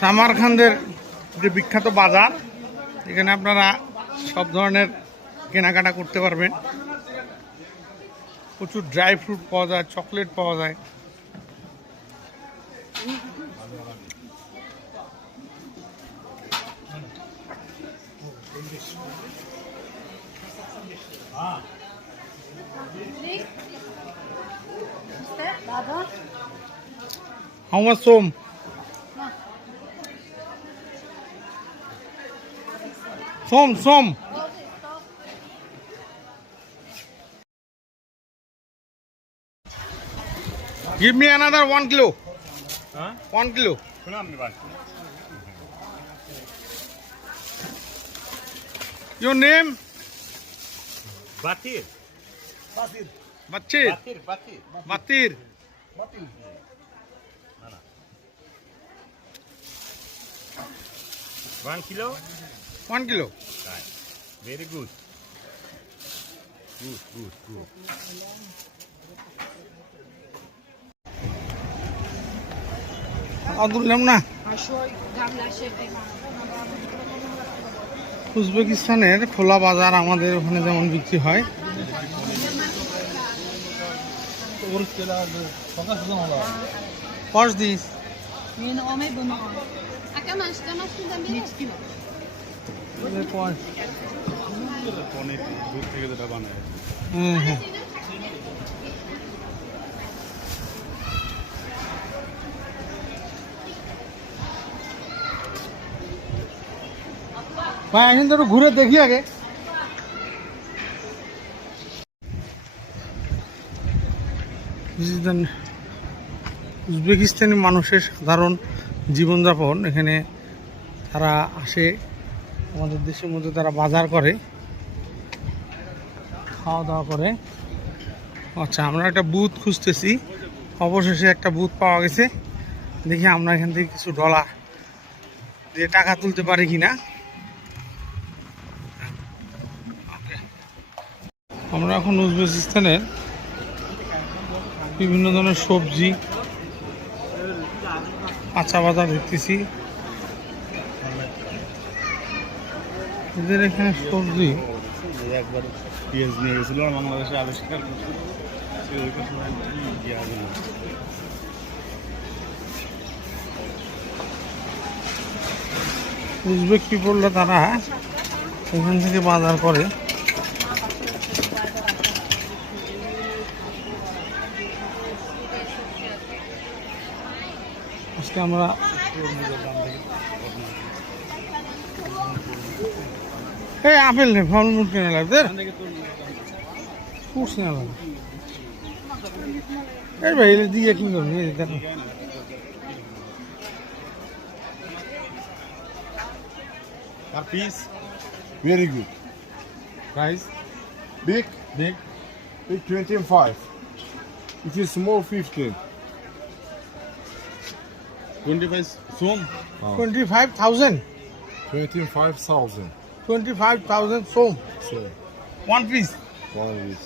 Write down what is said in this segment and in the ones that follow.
সামারখানদের যে বিখ্যাত বাজার, এখানে আপনারা সব ধরনের কেনাকাটা করতে পারবেন। প্রচুর ড্রাই ফ্রুট পাওয়া যায়, চকলেট পাওয়া যায়। How much som? Som. Give me another 1 kilo. Huh? 1 kilo. Your name? Batir. Batir. 1 kilo? 1 kilo. Right. Very good. Good. আদুল্লাম না। উজবেকিস্তানের খোলা বাজার আমাদের ওখানে যেমন বিক্রি হয়। What's this? ভাই এখন তো ঘুরে দেখি আগে। উজবেকিস্তানি মানুষের সাধারণ জীবনযাপন, এখানে তারা আসে, আমাদের দেশের মধ্যে তারা বাজার করে, খাওয়া দাওয়া করে। আচ্ছা, আমরা একটা বুথ খুঁজতেছি, অবশেষে একটা বুথ পাওয়া গেছে। দেখি আমরা এখান থেকে কিছু ডলার দিয়ে টাকা তুলতে পারি কিনা। আমরা এখন উজবেকিস্তানের বিভিন্ন ধরনের সবজি, কাঁচা বাজার দেখতেছি। এদের এখানে সবজি একবার পেঁয়াজ নিয়ে গেছিল বাংলাদেশে আবিষ্কার করছে। উজবেক পিপলরা তারা এখান থেকে বাজার করে। আজকে আমরা এই আপেল নেই, ফলমূল কিনে লাগবে, ফ্রুটস কিনা লাগবে। এই ভাই দিয়ে কি করবি দেখো। Per piece? Very good. Price? Big 25. If it's small, 15. 25 som? 25,000 25,000. 25,000 Som, So, 1 piece one is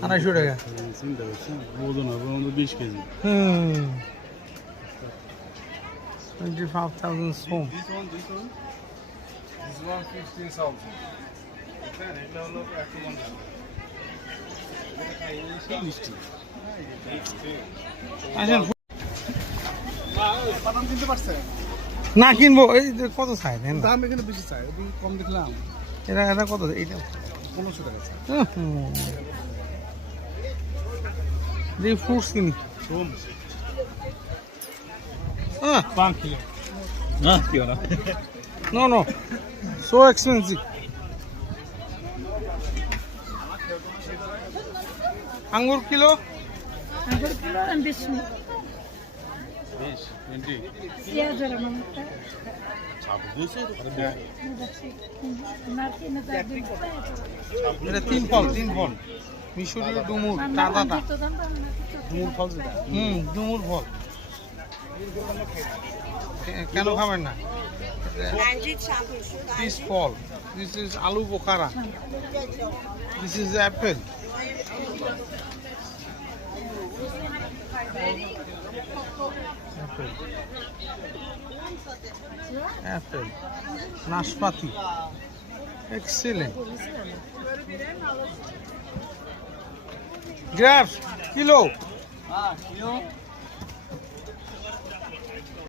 250 টাকা। চিন্তা করছি ওজন হবে আমাদের 20 কেজি। 25,000 সোম। this one 15,000. এটা হলো একটু মিষ্টি। আসেন বাদাম কিনতে পারছে? না কিনবো, এই যে কত চাই দেন? দাম এখানে বেশি চাই, কম দেখলাম। এটা কত? এইটা 1500 টাকা চাই। এই ফ্রুটস কিনি। সোম হ্যাঁ, 5 কিলো। না কি হলো? no, so expensive. আঙ্গুর kilo? Anggur kilo and this one. 20 20 Yeah, jara mamta. ছাপ দিয়েছে Narki na tayo. এটা 3 ফল মিশরীয় ডুমুর, টাটাটা মূল ফল যেটা। ডুমুর ফল। কেন খাবেন না? This fall. This is aloo bokhara. This is apple. Apple. Apple, নাশপাতি, এক্সেলেন্ট। Grapes kilo